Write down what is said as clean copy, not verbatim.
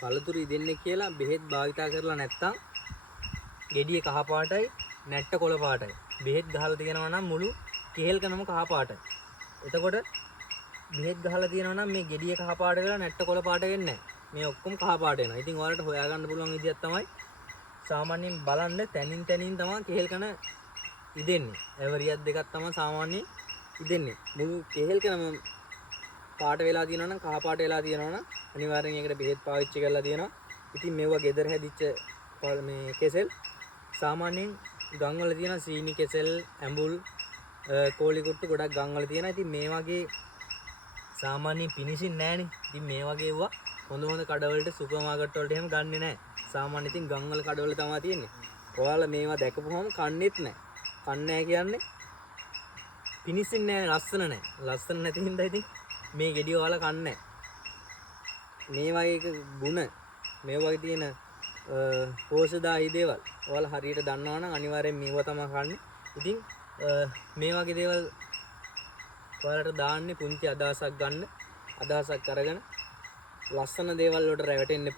පළතුරු ඉදෙන්නේ කියලා බෙහෙත් භාවිතා කරලා නැත්තම් ගෙඩිය කහ පාටයි නැට්ට කොළ පාටයි. බෙහෙත් ගහලා තියෙනවා නම් මුළු කෙහෙල්කනම කහ පාටයි. එතකොට බෙහෙත් ගහලා තියෙනවා නම් මේ ගෙඩිය කහ පාට වෙලා නැට්ට කොළ පාට වෙන්නේ නැහැ. මේ ඔක්කොම කහ පාට වෙනවා. ඉතින් ඔයාලට හොයාගන්න පුළුවන් විදියක් තමයි සාමාන්‍යයෙන් බලන්න තැනින් තමයි කෙහෙල්කන ඉදෙන්නේ. ඇවරියක් දෙකක් තමයි සාමාන්‍යයෙන් ඉදෙන්නේ. මුළු කෙහෙල්කනම පාට වෙලා තියෙනවා නම් කහ පාට වෙලා තියෙනවා නම් අනිවාර්යෙන් ඒකට බෙහෙත් පාවිච්චි කරලා තියෙනවා. ඉතින් මේවා ගෙදර හැදිච්ච මේ කෙසෙල් සාමාන්‍යයෙන් ගම් වල තියෙන සීනි කෙසෙල්, ඇඹුල්, කෝලි කුට්ටු ගොඩක් ගම් වල තියෙනවා. ඉතින් මේ වගේ සාමාන්‍යයෙන් පිනිසින් නැහනේ. ඉතින් මේ වගේ ඒවා හොඳ කඩවලට සුපර් මාකට් වලට එහෙම ගන්නෙ නැහැ. සාමාන්‍යයෙන් ඉතින් ගම් වල කඩවල තමයි තියෙන්නේ. ඔයාලා මේවා දැකපුවම කන්නේත් නැහැ. කන්නේ නැහැ කියන්නේ පිනිසින් නැහැ, ලස්සන නැහැ. ලස්සන නැති හින්දා ඉතින් මේ ගෙඩිය ඔයාලා කන්නේ නැහැ. මේ වගේ ගුණ මේ වගේ තියෙන පෝෂදායී දේවල් ඔයාලා හරියට දන්නවා නම් අනිවාර්යෙන් මේවා තමයි කන්නේ. ඉතින් මේ වගේ දේවල් ඔයාලට දාන්නේ පුංචි අදහසක් ගන්න. අදහසක් අරගෙන ලස්සන දේවල් වලට රැවටෙන්න එපා.